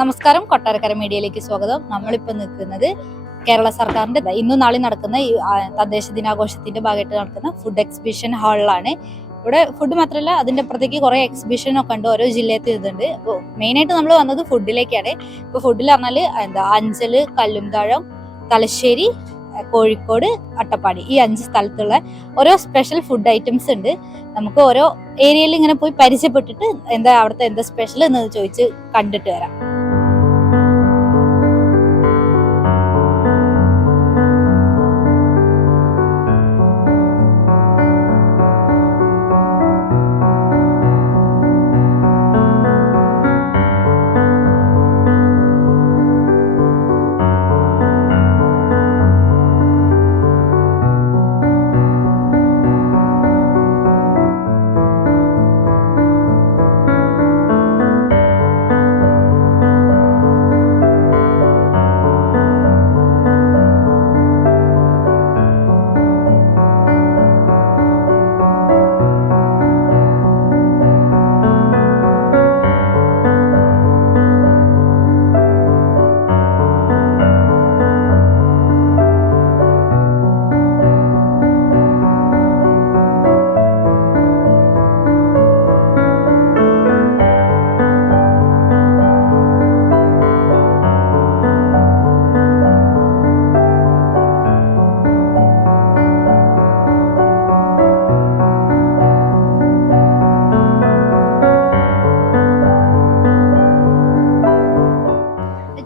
നമസ്കാരം, കൊട്ടാരക്കര മീഡിയയിലേക്ക് സ്വാഗതം. നമ്മളിപ്പോൾ നിൽക്കുന്നത് കേരള സർക്കാരിന്റെ ഇന്നും നാളെ നടക്കുന്ന ഈ തദ്ദേശ ദിനാഘോഷത്തിന്റെ ഭാഗമായിട്ട് നടക്കുന്ന ഫുഡ് എക്സിബിഷൻ ഹാളിലാണ്. ഇവിടെ ഫുഡ് മാത്രമല്ല, അതിന്റെ അപ്പുറത്തേക്ക് കുറെ എക്സിബിഷൻ ഒക്കെ ഉണ്ട്, ഓരോ ജില്ലത്തിൽ ഇതുണ്ട്. അപ്പോൾ മെയിനായിട്ട് നമ്മൾ വന്നത് ഫുഡിലേക്കാണ്. ഇപ്പോൾ ഫുഡിൽ പറഞ്ഞാൽ അഞ്ചല്, കല്ലുംതാഴം, തലശ്ശേരി, കോഴിക്കോട്, അട്ടപ്പാടി, ഈ 5 സ്ഥലത്തുള്ള ഓരോ സ്പെഷ്യൽ ഫുഡ് ഐറ്റംസ് ഉണ്ട്. നമുക്ക് ഓരോ ഏരിയയിൽ ഇങ്ങനെ പോയി പരിചയപ്പെട്ടിട്ട് അവിടുത്തെ എന്താ സ്പെഷ്യൽ എന്ന് ചോദിച്ച് കണ്ടിട്ട് വരാം.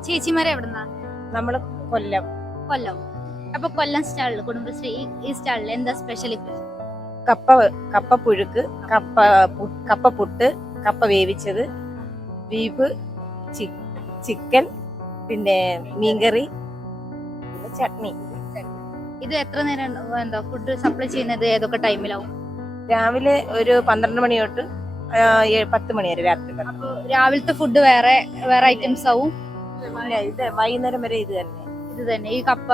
ചേച്ചിമാരെ എവിടുന്നാ? നമ്മള് കൊല്ലം. അപ്പൊ കൊല്ലം സ്റ്റാളില്, കുടുംബശ്രീ ഈ സ്റ്റാളില് എന്താ സ്പെഷ്യൽ? കപ്പ പുഴുക്ക്, കപ്പ പുട്ട്, കപ്പ വേവിച്ചത്, ബീഫ്, ചിക്കൻ, പിന്നെ മീൻകറി, പിന്നെ ചട്നി. ഇത് എത്ര നേരം ഫുഡ് സപ്ലൈ ചെയ്യുന്നത്? ഏതൊക്കെ ടൈമിലാവും? രാവിലെ ഒരു 12 മണി തൊട്ട് 10 മണി വരെ രാത്രി. അപ്പൊ രാവിലത്തെ ഫുഡ് വേറെ ഐറ്റംസ് ആവും? ഇത് വൈകുന്നേരം വരെ ഇത് തന്നെ ഈ കപ്പ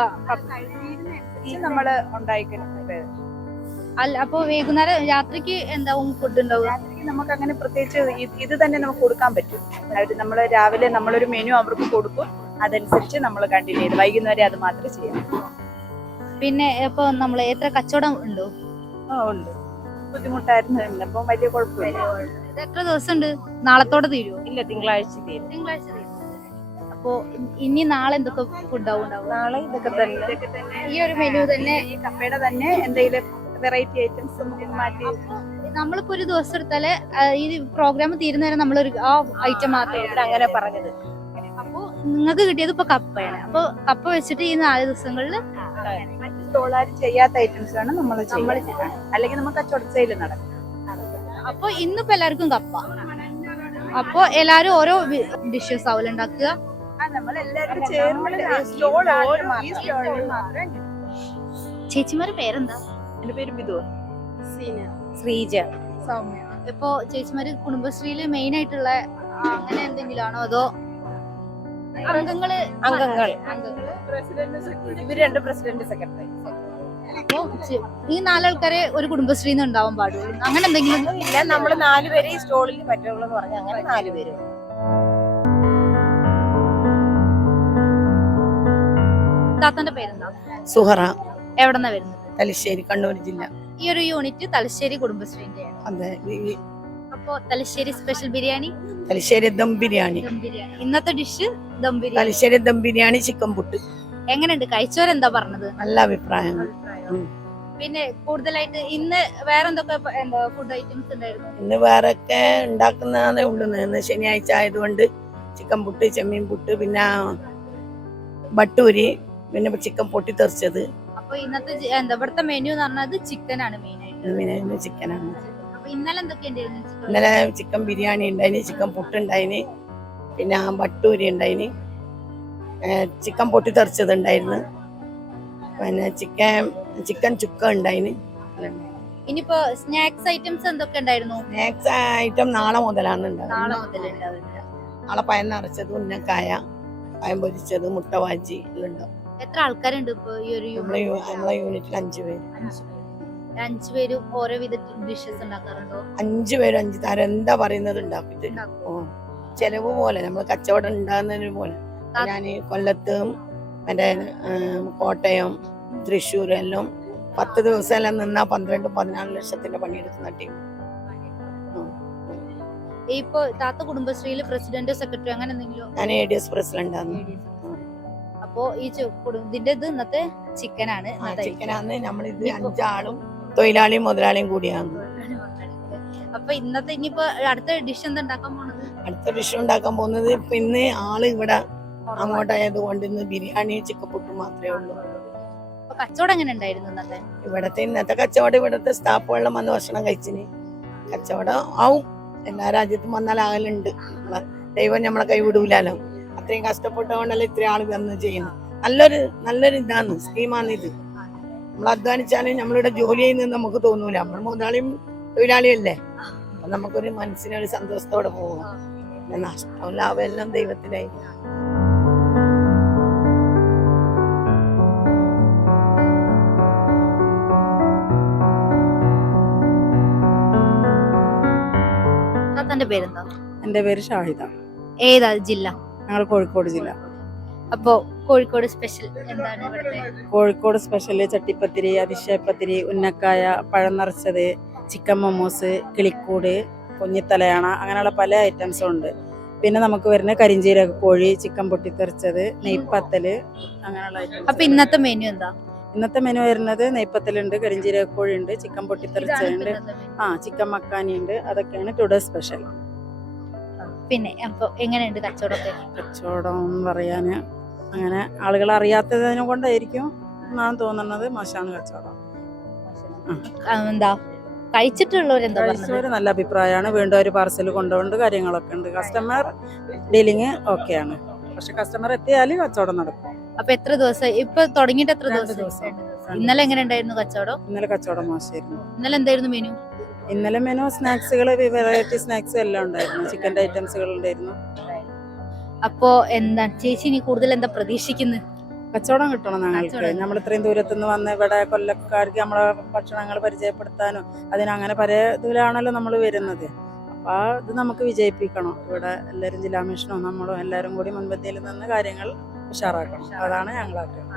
നമ്മള് ഉണ്ടാക്കുന്നത്. അല്ല, അപ്പൊ വൈകുന്നേരം രാത്രിക്ക് എന്താവും ഫുഡ് ഉണ്ടാവുക? നമുക്ക് അങ്ങനെ പ്രത്യേകിച്ച് ഇത് തന്നെ നമുക്ക് കൊടുക്കാൻ പറ്റും. നമ്മള് രാവിലെ നമ്മളൊരു മെനു അവർക്ക് കൊടുക്കും, അതനുസരിച്ച് നമ്മൾ കണ്ടിന്യൂ ചെയ്ത് വൈകുന്നേരം അത് മാത്രമേ ചെയ്യാം. പിന്നെ ഇപ്പൊ നമ്മള് എത്ര കച്ചവടം ഉണ്ടോ? ഉണ്ട്. ബുദ്ധിമുട്ടായിരുന്നു, ഇന്നിപ്പം വലിയ കുഴപ്പമില്ല. ഇത് എത്ര ദിവസം ഉണ്ട്? നാളത്തോടെ തീരുമോ? ഇല്ല, തിങ്കളാഴ്ച തീരും. അപ്പൊ ഇനി നാളെ എന്തൊക്കെ ഫുഡ് ആവും? നാളെ ഇതൊക്കെ തന്നെ, ഈ ഒരു മെനു തന്നെ, ഈ കപ്പയുടെ തന്നെ എന്തെങ്കിലും വെറൈറ്റി ഐറ്റംസ് മാറ്റി. നമ്മളിപ്പോ ഒരു ദിവസം എടുത്താല് ഈ പ്രോഗ്രാം തീരുന്നവരെ നമ്മളൊരു ആ ഐറ്റം മാത്രമേ അങ്ങനെ പറഞ്ഞത്. അപ്പൊ നിങ്ങൾക്ക് കിട്ടിയത് ഇപ്പൊ കപ്പയാണ്. അപ്പൊ കപ്പ വെച്ചിട്ട് ഈ 4 ദിവസങ്ങളിൽ മറ്റു സ്റ്റോളാരും ചെയ്യാത്ത ഐറ്റംസ് ആണ് നമ്മൾ ചെയ്യുന്നത്. അല്ലെങ്കിൽ നമുക്ക് കച്ചവട നടക്കും. അപ്പൊ ഇന്നിപ്പോ എല്ലാവർക്കും കപ്പ. അപ്പൊ എല്ലാരും ഓരോ ഡിഷസ് ആവില്ല ഉണ്ടാക്കുക. ചേച്ചിമാരുടെ പേരെന്താ? എന്റെ പേര് ബിദു. ശ്രീജ. സൗമ്യ. ഇപ്പൊ ചേച്ചിമാര് കുടുംബശ്രീയില് മെയിൻ ആയിട്ടുള്ള അങ്ങനെ എന്തെങ്കിലും ആണോ, അതോ അംഗങ്ങൾ? ഇവര് 2 പ്രസിഡന്റ്, സെക്രട്ടറി. അപ്പൊ ഈ 4 ആൾക്കാരെ ഒരു കുടുംബശ്രീന്ന് ഉണ്ടാവാൻ പാടുള്ളൂ, അങ്ങനെ എന്തെങ്കിലും ഇല്ല. നമ്മള് 4 പേരെ ഈ സ്റ്റോളിൽ പറ്റുള്ളൂ എന്ന് പറഞ്ഞാൽ അങ്ങനെ 4 പേര്. താത്തന്റെ പേരെന്താ? സുഹറ. എവിടെന്നാ വരുന്നത്? തലശ്ശേരി, കണ്ണൂർ ജില്ല. ഈ ഒരു യൂണിറ്റ് തലശ്ശേരി കുടുംബശ്രീന്റെയാണ്. അതെ. അപ്പൊ തലശ്ശേരി സ്പെഷ്യൽ ബിരിയാണി, തലശ്ശേരി ദം ബിരിയാണി. ഇന്നത്തെ ഡിഷ് ദം ബിരിയാണി. തലശ്ശേരി ദം ബിരിയാണി, ചിക്കൻ പുട്ട്. എങ്ങനെയുണ്ട്? കഴിച്ചവരെന്താ പറഞ്ഞത്? നല്ല അഭിപ്രായങ്ങൾ. പിന്നെ കൂടുതലായിട്ട് ഇന്ന് വേറെ എന്തൊക്കെ ഫുഡ് ഐറ്റംസ് ഉണ്ടായിരുന്നു? ഇന്ന് വേറെ ഒക്കെ ഉണ്ടാക്കുന്നതേ ഉള്ളൂ. ഇന്ന് ശനിയാഴ്ച ആയതുകൊണ്ട് ചിക്കൻ പുട്ട്, ചെമ്മീൻ പുട്ട്, പിന്നെ ബട്ടൂരി, പിന്നെ ചിക്കൻ പൊട്ടിത്തെറിച്ചത്. അപ്പൊ ഇന്നത്തെ ഇവിടുത്തെ മെനു എന്ന് പറഞ്ഞത് ചിക്കൻ ആണ് മെയിൻ ആയിട്ട്. ചിക്കനാണ്. അപ്പൊ ഇന്നലെ എന്തൊക്കെയുണ്ടായിരുന്നു? ഇന്നലെ ചിക്കൻ ബിരിയാണി ഉണ്ടായിന്, ചിക്കൻ പുട്ട് ഉണ്ടായിന്, പിന്നെ ബട്ടൂരി ഉണ്ടായിന്, ചിക്കൻ പൊട്ടിത്തെറിച്ചത് ഉണ്ടായിരുന്നു, പിന്നെ ചിക്കൻ ചുക്ക ഉണ്ടായിന്. ഇനിയിപ്പോ സ്നാക്സ് ഐറ്റംസ് എന്തൊക്കെ ഉണ്ടായിരുന്നു? സ്നാക്സ് ഐറ്റം നാളെ മുതലാണ് ഉണ്ടാവുക. നാളെ പയം നിറച്ചത്, ഉന്നക്കായ, പയം പൊരിച്ചത്, മുട്ട വാജി എല്ലാം ഉണ്ടാവും. എത്ര ആൾക്കാരുണ്ട് ഇപ്പൊ ഈ ഒരു നമ്മളെ യൂണിറ്റിൽ 5 പേര്? 5 പേരും ഓരോ വിധ ഡിഷസ് ഉണ്ടാക്കാറുണ്ടോ? 5 പേരും 5 തരം എന്താ പറയുന്നത് ഉണ്ടാക്കിട്ട്. ചെലവ് പോലെ നമ്മൾ കച്ചവടം ഉണ്ടാകുന്നതിന് പോലെ. ഞാൻ കൊല്ലത്തും മറ്റേ കോട്ടയം തൃശ്ശൂർ എല്ലാം 10 ദിവസം എല്ലാം നിന്നാ 12-14 ലക്ഷത്തിന്റെ പണിയെടുക്കുന്ന ടീം. ഇപ്പൊ താത്ത കുടുംബശ്രീയില് പ്രസിഡന്റ് സെക്രട്ടറി അങ്ങനെ എന്തെങ്കിലും? ഞാൻ ADS പ്രസിഡന്റാണ്. അപ്പൊ ഈ ഇതിന്റെ ഇത് ഇന്നത്തെ ചിക്കനാണ്. ചിക്കനാണ്. നമ്മളിത് 5 ആളും തൊഴിലാളിയും മുതലാളിയും കൂടിയാണ്. അപ്പൊ ഇന്നത്തെ ഇനിയിപ്പോ അടുത്ത ഡിഷ് എന്താ ഉണ്ടാക്കാൻ പോണത്? അടുത്ത ഡിഷ് ഉണ്ടാക്കാൻ പോകുന്നത് ഇപ്പൊ ഇന്ന് ആള് ഇവിടെ അങ്ങോട്ടായത് കൊണ്ട് ഇന്ന് ബിരിയാണി ചിക്കൻ പുട്ടും മാത്രമേ ഉള്ളൂ. അപ്പൊ കച്ചവടം എങ്ങനെ ഉണ്ടായിരുന്നു ഇന്നത്തെ? ഇന്നത്തെ കച്ചവടം ഇവിടുത്തെ സ്റ്റാഫുകളെല്ലാം വന്ന് ഭക്ഷണം കഴിച്ചിന്. കച്ചവടം ആവും. എല്ലാ രാജ്യത്തും വന്നാൽ ആകലുണ്ട്. ദൈവം നമ്മളെ കൈവിടൂലോ. അത്രയും കഷ്ടപ്പെട്ടതുകൊണ്ടല്ലേ ഇത്രയും ആള് വന്ന് ചെയ്യുന്നത്. നല്ലൊരു ഇതാണ്, സ്കീമാണ് ഇത്. നമ്മൾ അധ്വാനിച്ചാലും നമ്മളിവിടെ ജോലി ചെയ്യുന്നത് നമുക്ക് തോന്നൂല. നമ്മൾ മുതലാളിയും തൊഴിലാളിയല്ലേ. അപ്പൊ നമുക്കൊരു മനസ്സിനൊരു സന്തോഷത്തോടെ പോകും. നഷ്ടവും ലാഭം എല്ലാം ദൈവത്തിനായി. താത്തന്റെ പേരെന്താ? എന്റെ പേര് ഷാഹിദ. ഏതാ ജില്ല? ഞങ്ങൾ കോഴിക്കോട് ജില്ല. അപ്പോ കോഴിക്കോട് സ്പെഷ്യൽ എന്താണ് ഇവിടുത്തെ? കോഴിക്കോട് സ്പെഷ്യല് ചട്ടിപ്പത്തിരി, അതിശയപ്പത്തിരി, ഉന്നക്കായ, പഴം നിറച്ചത്, ചിക്കൻ മൊമോസ്, കിളിക്കൂട്, കുഞ്ഞിത്തലയാണ, അങ്ങനെയുള്ള പല ഐറ്റംസും ഉണ്ട്. പിന്നെ നമുക്ക് വരുന്ന കരിഞ്ചീരക കോഴി, ചിക്കൻ പൊട്ടിത്തെറിച്ചത്, നെയ്പ്പത്തല്, അങ്ങനെയുള്ള ഐറ്റംസ്. അപ്പൊ ഇന്നത്തെ മെനു എന്താ? ഇന്നത്തെ മെനു വരുന്നത് നെയ്പ്പത്തലുണ്ട്, കരിഞ്ചീരക കോഴി ഉണ്ട്, ചിക്കൻ പൊട്ടിത്തെറിച്ചുണ്ട്, ചിക്കൻ മക്കാനി ഉണ്ട്. അതൊക്കെയാണ് ടുഡേ സ്പെഷ്യൽ. പിന്നെ അപ്പൊ എങ്ങനെയുണ്ട് കച്ചവടമൊക്കെ? കച്ചവടം എന്ന് പറയാന് അങ്ങനെ ആളുകൾ അറിയാത്തതിനെ കൊണ്ടായിരിക്കും എന്നാണ് തോന്നുന്നത്. മോശമാണ് കച്ചവടം. എന്താ കഴിച്ചിട്ടുള്ളവരെന്താ കഴിച്ചവര് നല്ല അഭിപ്രായമാണ്. വീണ്ടും ഒരു പാർസൽ കൊണ്ടുപോകേണ്ട കാര്യങ്ങളൊക്കെ ഉണ്ട്. കസ്റ്റമർ ഡീലിങ് ഓക്കെയാണ്. പക്ഷെ കസ്റ്റമർ എത്തിയാൽ കച്ചവടം നടക്കും. അപ്പൊ എത്ര ദിവസം ഇപ്പൊ തുടങ്ങിയിട്ട്? എത്ര ദിവസം? ഇന്നലെ എങ്ങനെ ഉണ്ടായിരുന്നു കച്ചവടം? ഇന്നലെ കച്ചവടം മോശമായിരുന്നു. ഇന്നലെ എന്തായിരുന്നു മെനു? ഇന്നലെ മെനു സ്നാക്സുകൾ, വെറൈറ്റി സ്നാക്സ് എല്ലാം ഉണ്ടായിരുന്നു. ചിക്കൻ്റെ ഐറ്റംസുകൾ ഉണ്ടായിരുന്നു. അപ്പോ എന്താ ചേച്ചി ഇനി കൂടുതൽ എന്താ പ്രതീക്ഷിക്കുന്നത്? കച്ചവടം കിട്ടണം ഞങ്ങൾക്ക്. നമ്മൾ ഇത്രയും ദൂരത്തുനിന്ന് വന്ന് ഇവിടെ കൊല്ലക്കാർക്ക് നമ്മളെ ഭക്ഷണങ്ങൾ പരിചയപ്പെടുത്താനും അതിനങ്ങനെ പല ഇതിലാണല്ലോ നമ്മൾ വരുന്നത്. അപ്പൊ ഇത് നമുക്ക് വിജയിപ്പിക്കണം. ഇവിടെ എല്ലാവരും ജില്ലാ മിഷനും നമ്മളും എല്ലാവരും കൂടി മുൻപന്തിയിൽ നിന്ന് കാര്യങ്ങൾ ഉഷാറാക്കണം. അതാണ് ഞങ്ങളാഗ്രഹം.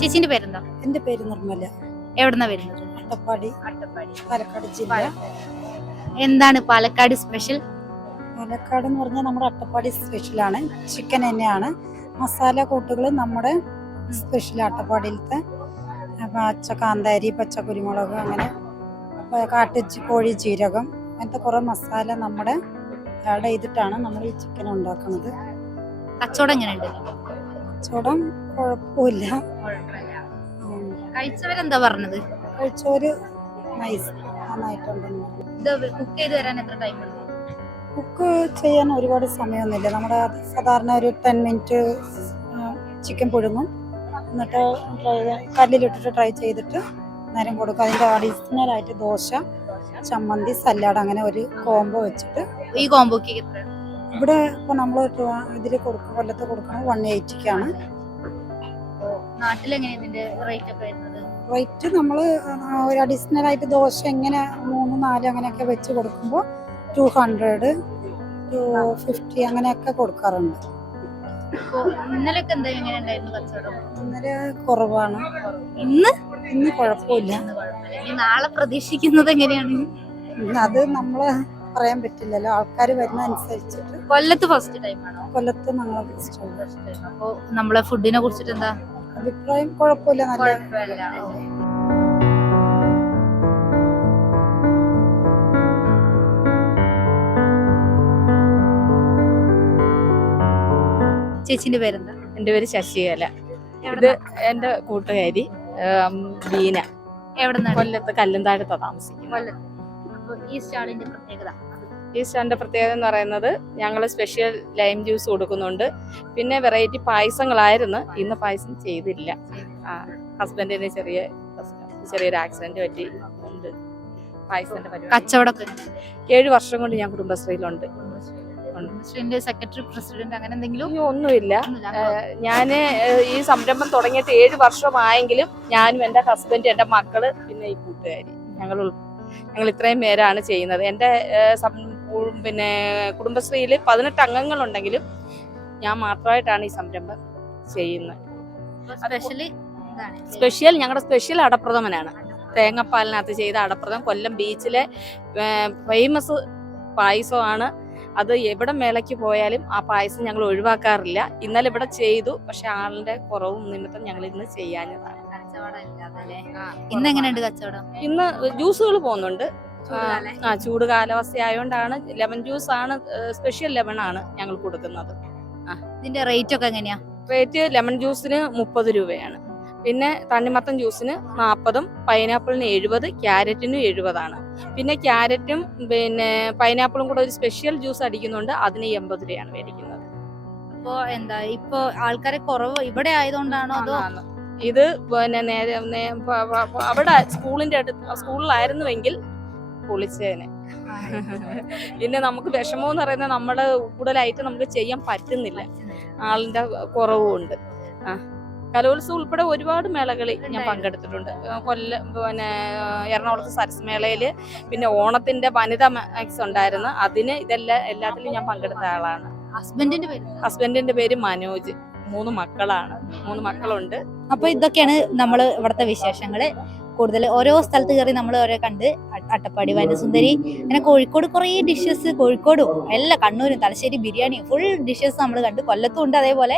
ചേച്ചിന്റെ പേരെന്താ? എന്റെ പേര് നിർമ്മല. എവിടെന്നാ വരുന്നത്? അട്ടപ്പാടി, പാലക്കാട് ജില്ല. എന്താണ് പാലക്കാട് സ്പെഷ്യൽ? പാലക്കാട് എന്ന് പറഞ്ഞാൽ നമ്മുടെ അട്ടപ്പാടി സ്പെഷ്യലാണ്. ചിക്കൻ തന്നെയാണ്. മസാല കൂട്ടുകൾ നമ്മുടെ സ്പെഷ്യൽ അട്ടപ്പാടിയിലത്തെ കാന്താരി, പച്ചക്കുരുമുളക്, അങ്ങനെ കോഴി ജീരകം, അങ്ങനത്തെ കുറെ മസാല നമ്മുടെ ആഡ് ചെയ്തിട്ടാണ് നമ്മൾ ഈ ചിക്കൻ ഉണ്ടാക്കുന്നത്. കച്ചവടം എങ്ങനെയുണ്ട്? കച്ചവടം കുഴപ്പമില്ല. കഴിച്ചവരെന്താ പറഞ്ഞത്? കഴിച്ചവര് നന്നായിട്ടുണ്ടെന്ന്. ഇത് കുക്ക് ചെയ്ത് വരാൻ എത്ര ടൈം എടുക്കും? കുക്ക് ചെയ്യാൻ ഒരുപാട് സമയമൊന്നുമില്ല. നമ്മുടെ സാധാരണ ഒരു 10 മിനിറ്റ് ചിക്കൻ പുഴുങ്ങും, എന്നിട്ട് കല്ലിലിട്ടിട്ട് ട്രൈ ചെയ്തിട്ട് നേരം കൊടുക്കും. അതിൻ്റെ അഡീഷണൽ ആയിട്ട് ദോശ, ചമ്മന്തി, സലാഡ്, അങ്ങനെ ഒരു കോംബോ വെച്ചിട്ട്. ഈ കോംബോക്ക് എത്ര? ഇവിടെ ഇപ്പോൾ നമ്മൾ ഇതിൽ കൊല്ലത്ത് കൊടുക്കുന്നത് 180-ക്കാണ്. നാട്ടിലെങ്ങനെയാ റേറ്റ് ഒക്കെ വരുന്നത്? റേറ്റ് നമ്മൾ ഒരു അഡീഷണൽ ആയിട്ട് ദോശ ഇങ്ങനെ 3-4 അങ്ങനെയൊക്കെ വെച്ച് കൊടുക്കുമ്പോൾ 200, 250 അങ്ങനെയൊക്കെ കൊടുക്കാറുണ്ട്. ഇന്നലെയൊക്കെ എന്താ എങ്ങനെ ഉണ്ടായിരുന്നു കച്ചവടം? ഇന്നലെ കുറവാണ്. ഇന്ന് കുഴപ്പമില്ല. നാളെ പ്രതീക്ഷിക്കുന്നത് എങ്ങനെയാണ്? അത് നമ്മള് പറയാൻ പറ്റില്ലല്ലോ, ആൾക്കാർ വരുന്ന അനുസരിച്ചിട്ട്. കൊല്ലത്ത് ഫസ്റ്റ് ടൈം ആണോ? കൊല്ലത്ത് നമ്മളെ ഫസ്റ്റ്. അപ്പൊ നമ്മളെ ഫുഡിനെ കുറിച്ചിട്ട് എന്താ അഭിപ്രായം? കുഴപ്പമില്ല, നല്ല. ചേച്ചിന്റെ പേരെന്താ? എൻ്റെ പേര് ശശികല. ഇത് എൻ്റെ കൂട്ടുകാരി ബീന. എവിടെന്നാണ്? കൊല്ലത്ത് കല്ലുംതാഴത്താ താമസിക്കുന്നത്. ഈ സ്റ്റാളിന്റെ പ്രത്യേകത? ഈ സ്റ്റാളിന്റെ പ്രത്യേകത എന്ന് പറയുന്നത് ഞങ്ങൾ സ്പെഷ്യൽ ലൈം ജ്യൂസ് കൊടുക്കുന്നുണ്ട്. പിന്നെ വെറൈറ്റി പായസങ്ങളായിരുന്നു. ഇന്ന് പായസം ചെയ്തില്ല. ഹസ്ബൻഡിന് ചെറിയൊരു ആക്സിഡന്റ് പറ്റി ഉണ്ട്. പായസത്തിന്റെ പരിപാടി. കച്ചവടം 7 വർഷം കൊണ്ട് ഞാൻ കുടുംബശ്രീയിലുണ്ട്. കുടുംബശ്രീന്റെ സെക്രട്ടറി പ്രസിഡന്റ് അങ്ങനെ എന്തെങ്കിലും ഈ ഒന്നുമില്ല. ഒന്നുമില്ല. ഞാൻ ഈ സംരംഭം തുടങ്ങിയിട്ട് 7 വർഷമായെങ്കിലും ഞാനും എൻ്റെ ഹസ്ബൻഡ്, എൻ്റെ മക്കള്, പിന്നെ ഈ കൂട്ടുകാരി, ഞങ്ങൾ ഇത്രയും പേരാണ് ചെയ്യുന്നത്. എൻ്റെ പിന്നെ കുടുംബശ്രീയിൽ 18 അംഗങ്ങളുണ്ടെങ്കിലും ഞാൻ മാത്രമായിട്ടാണ് ഈ സംരംഭം ചെയ്യുന്നത്. സ്പെഷ്യലി ഞങ്ങളുടെ സ്പെഷ്യൽ അടപ്രഥമനാണ്. തേങ്ങാപ്പാലിനകത്ത് ചെയ്ത അടപ്രഥമൻ കൊല്ലം ബീച്ചിലെ ഫേമസ് പായസമാണ്. അത് എവിടെ മേളയ്ക്ക് പോയാലും ആ പായസം ഞങ്ങൾ ഒഴിവാക്കാറില്ല. ഇന്നലെ ഇവിടെ ചെയ്തു, പക്ഷെ ആളിന്റെ കുറവും നിമിത്തം ഞങ്ങൾ ഇന്ന് ചെയ്യാഞ്ഞതാണ്. ഇന്ന് എങ്ങനെയുണ്ട് കച്ചവടം? ഇന്ന് ജ്യൂസുകൾ പോകുന്നുണ്ട്. ചൂട് കാലാവസ്ഥ ആയതുകൊണ്ടാണ് ലെമൺ ജ്യൂസ് ആണ്, സ്പെഷ്യൽ ലെമൺ ആണ് ഞങ്ങൾ കൊടുക്കുന്നത്. ഇതിന്റെ റേറ്റ് ഒക്കെ എങ്ങനെയാ? റേറ്റ് ലെമൺ ജ്യൂസിന് 30 രൂപയാണ്. പിന്നെ തണ്ണിമത്തൻ ജ്യൂസിന് 40, പൈനാപ്പിളിന് 70, ക്യാരറ്റിന് 70 പിന്നെ ക്യാരറ്റും പിന്നെ പൈനാപ്പിളും കൂടെ ഒരു സ്പെഷ്യൽ ജ്യൂസ് അടിക്കുന്നുണ്ട്, അതിന് 80 രൂപയാണ് മേടിക്കുന്നത്. അപ്പോ എന്താ ഇപ്പൊ ആൾക്കാരെ കുറവ് ഇവിടെ ആയതുകൊണ്ടാണോ അതോ? ഇത് പിന്നെ അവിടെ സ്കൂളിലായിരുന്നുവെങ്കിൽ പൊളിച്ചേനെ. പിന്നെ നമുക്ക് വിഷമം പറയുന്നത് നമ്മള് കൂടുതലായിട്ട് നമുക്ക് ചെയ്യാൻ പറ്റുന്നില്ല, ആളിന്റെ കുറവുണ്ട്. കലോത്സവം ഉൾപ്പെടെ ഒരുപാട് മേളകളിൽ ഞാൻ പങ്കെടുത്തിട്ടുണ്ട്. പിന്നെ എറണാകുളത്ത് സരസ് മേളയില്, പിന്നെ ഓണത്തിന്റെ വനിതാ മാക്സ് ഉണ്ടായിരുന്നു, അതിന് എല്ലാത്തിലും ഞാൻ പങ്കെടുത്ത ആളാണ്. ഹസ്ബൻഡിന്റെ പേര് മനോജ്. 3 മക്കളാണ്, 3 മക്കളുണ്ട്. അപ്പൊ ഇതൊക്കെയാണ് നമ്മള് ഇവിടുത്തെ വിശേഷങ്ങള്. കൂടുതൽ ഓരോ സ്ഥലത്ത് കയറി നമ്മൾ ഓരോ കണ്ട്, അട്ടപ്പാടി വനസുന്ദരി, അങ്ങനെ കോഴിക്കോട് കുറേ ഡിഷസ്, കോഴിക്കോടും എല്ലാ കണ്ണൂരും തലശ്ശേരി ബിരിയാണിയും ഫുൾ ഡിഷസ് നമ്മൾ കണ്ട്. കൊല്ലത്തും ഉണ്ട് അതേപോലെ.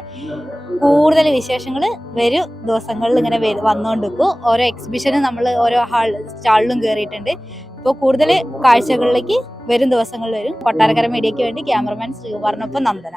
കൂടുതൽ വിശേഷങ്ങൾ വരും ദിവസങ്ങളിൽ ഇങ്ങനെ വന്നുകൊണ്ടിരിക്കും. ഓരോ എക്സിബിഷനും നമ്മൾ ഓരോ സ്റ്റാളിലും കയറിയിട്ടുണ്ട്. ഇപ്പോൾ കൂടുതൽ കാഴ്ചകളിലേക്ക് വരും ദിവസങ്ങളിൽ വരും. കൊട്ടാരക്കര മീഡിയയ്ക്ക് വേണ്ടി ക്യാമറമാൻ ശ്രീകുമാറിനൊപ്പം നന്ദന.